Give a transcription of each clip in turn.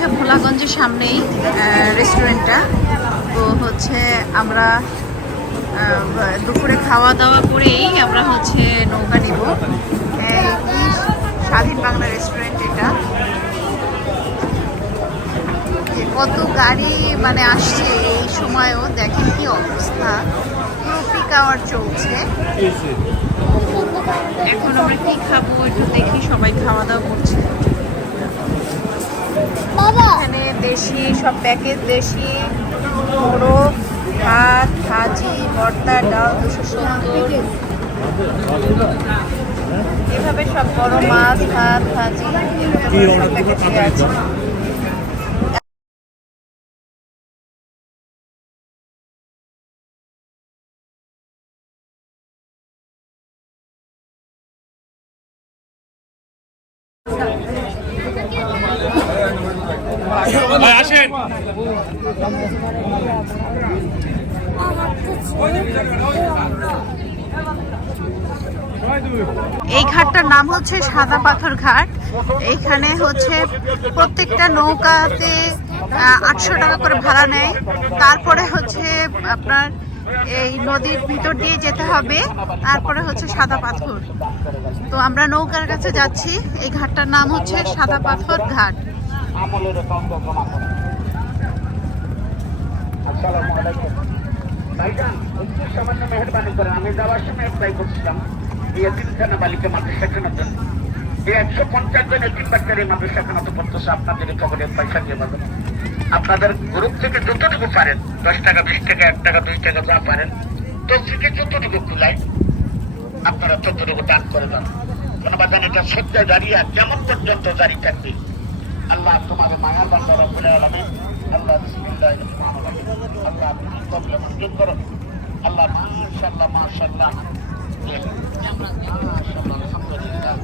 হচ্ছে ভোলাগঞ্জের সামনেই রেস্টুরেন্টটা। তো হচ্ছে আমরা দুপুরে খাওয়া দাওয়া করেই আমরা হচ্ছে নৌকা নিব। স্বাধীন বাংলা রেস্টুরেন্ট এটা। যে কত গাড়ি মানে আসছে এই সময়ও, দেখেন কি অবস্থা, পুরো পিক আওয়ার চলছে। এখন আমরা কি খাবো একটু দেখি, সবাই খাওয়া দাওয়া করছে। এখানে দেশি সব প্যাকেজ, দেশি মোরগ, ভাত, ভাজি, ভর্তা, ডাল 270, এভাবে সব বড় মাছ, ভাত, ভাজি সব প্যাকেজ আছে। আসেন। এই ঘাটটার নাম হচ্ছে সাদা পাথর ঘাট। এইখানে হচ্ছে প্রত্যেকটা নৌকাতে 800 টাকা করে ভাড়া নেয়। তারপরে হচ্ছে আপনার এই নদীর ভিতর দিয়ে যেতে হবে, তারপরে হচ্ছে সাদা পাথর। তো আমরা নৌকার কাছে যাচ্ছি। এই ঘাটটার নাম হচ্ছে সাদা পাথর ঘাট। ভাইজান একটু সামান্য মেহরবানি করেন, আমি যাওয়ার সময় অ্যাপ্লাই করছিলাম এই এতিমখানা বালিকা মাদ্রাসা কেনার জন্য। এই 150 জন এতিম বাচ্চার এই মাদ্রাসা কেনাতে পড়তেছে। আপনাদের খবরে পয়সা দিয়ে পাবেন। আপনাদের গ্রুপ থেকে যতটুকু পারেন, 10 টাকা, 20 টাকা, 1 টাকা, 2 টাকা যা পারেন, তো থেকে যতটুকু খুলাই আপনারা ততটুকু দান করে দেন। কেন বাজান এটা সজ্জায় দাঁড়িয়ে কেমন পর্যন্ত জারি থাকবে। আল্লাহ তোমাদের মায়ার বান্দা রব্বুল আলামিন। আল্লাহ বিসমিল্লাহির রহমানির রহিম। আল্লাহ আপনি কবুল মঞ্জুর করুন। আল্লাহ মাশাআল্লাহ মাশাআল্লাহ মাশাআল্লাহ আলহামদুলিল্লাহ।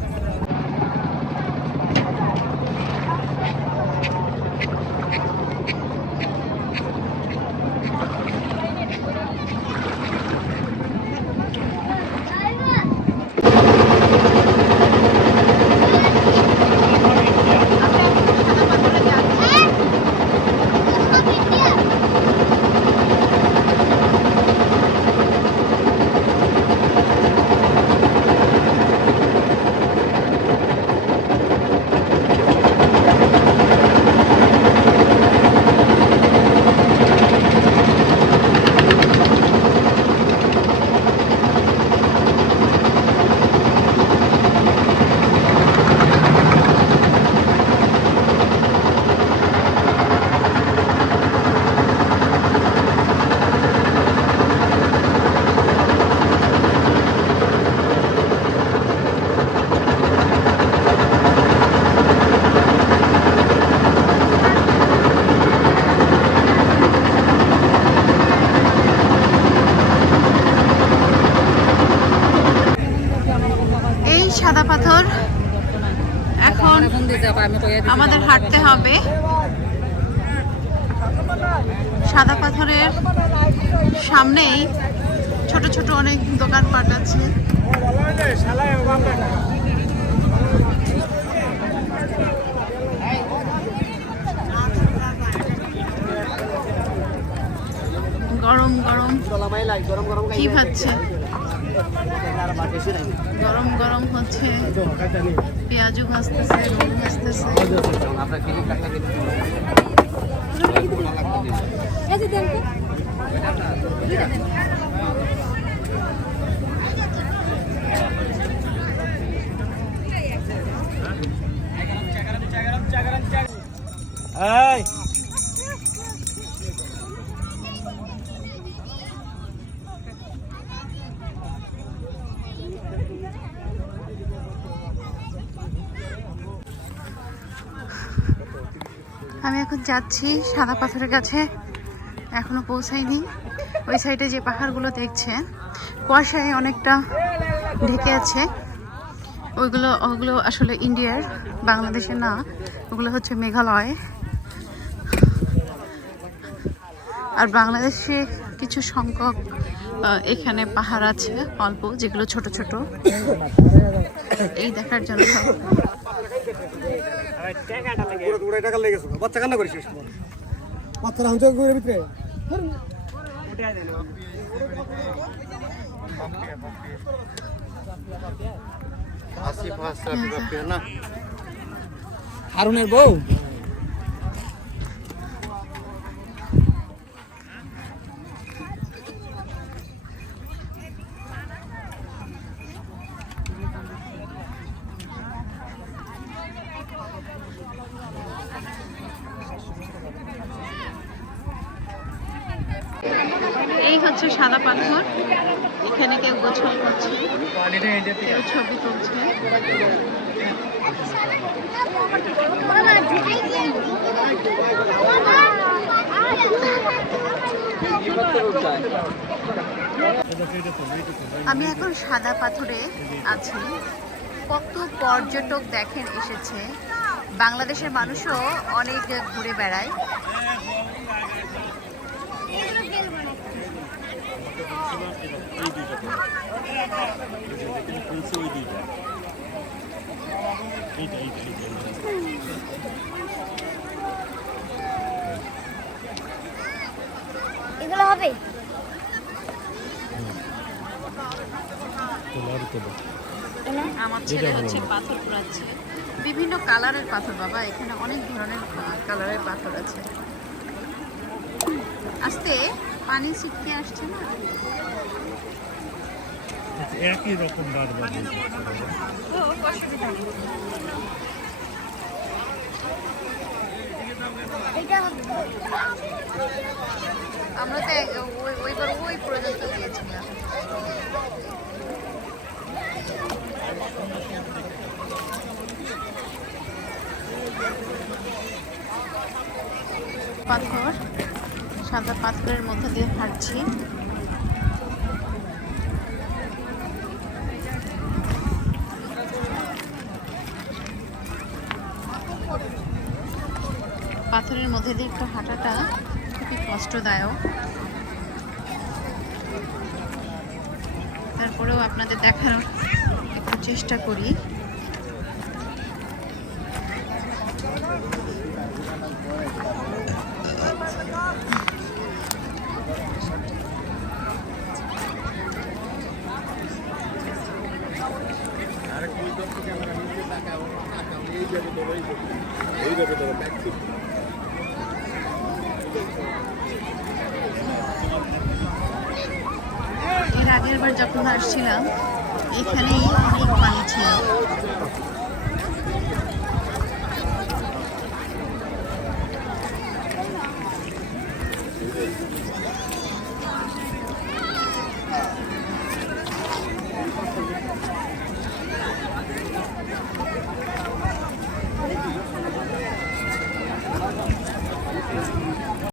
সাদা পাথর এখন আমাদের হাঁটতে হবে। সাদা পাথরের সামনেই ছোট ছোট অনেক দোকানপাট আছে। গরম গরম কি ভাবছে, গরম গরম হচ্ছে, পেঁয়াজু ভাজতেছে, রুই ভাজতেছে। আমি এখন যাচ্ছি সাদা পাথরের কাছে, এখনো পৌঁছাইনি। ওই সাইডে যে পাহাড়গুলো দেখছেন কুয়াশায় অনেকটা ঢেকে আছে, ওগুলো আসলে ইন্ডিয়ার, বাংলাদেশে না, ওগুলো হচ্ছে মেঘালয়। আর বাংলাদেশে কিছু সংখ্যক এখানে পাহাড় আছে অল্প, যেগুলো ছোট ছোট, এই দেখার জন্য। করে তো টাকা লেগে গেছে বাচ্চা কান্না করিস বাচ্চারা হাঁচো করে ভিতরে হারুনের বউ এই হচ্ছে সাদা পাথর, এখানে কেউ গোসল করছে, কেউ ছবি তুলছে। আমি এখন সাদা পাথরে আছি। কত পর্যটক দেখেন এসেছে, বাংলাদেশের মানুষও অনেক ঘুরে বেড়ায়। এগুলো হবে আমার ছেলে হচ্ছে পাথর কুড়াচ্ছে, বিভিন্ন কালারের পাথর বাবা, এখানে অনেক ধরনের কালারের পাথর আছে। আস্তে পানি ছিটকে আসছে না, একই রকম বারবার অসুবিধা নেই। এটা আমরা তো ওইবার ওই পর্যন্ত গিয়েছিলাম। পাথর, সাদা পাথরের মধ্যে দিয়ে হাঁটছি। পাথরের মধ্যে দিয়ে একটু হাঁটাটা খুবই কষ্টদায়ক, তারপরেও আপনাদের দেখানোর একটু চেষ্টা করি। এর আগের বার যখন আসছিলাম এখানেই অনেক পানি ছিল।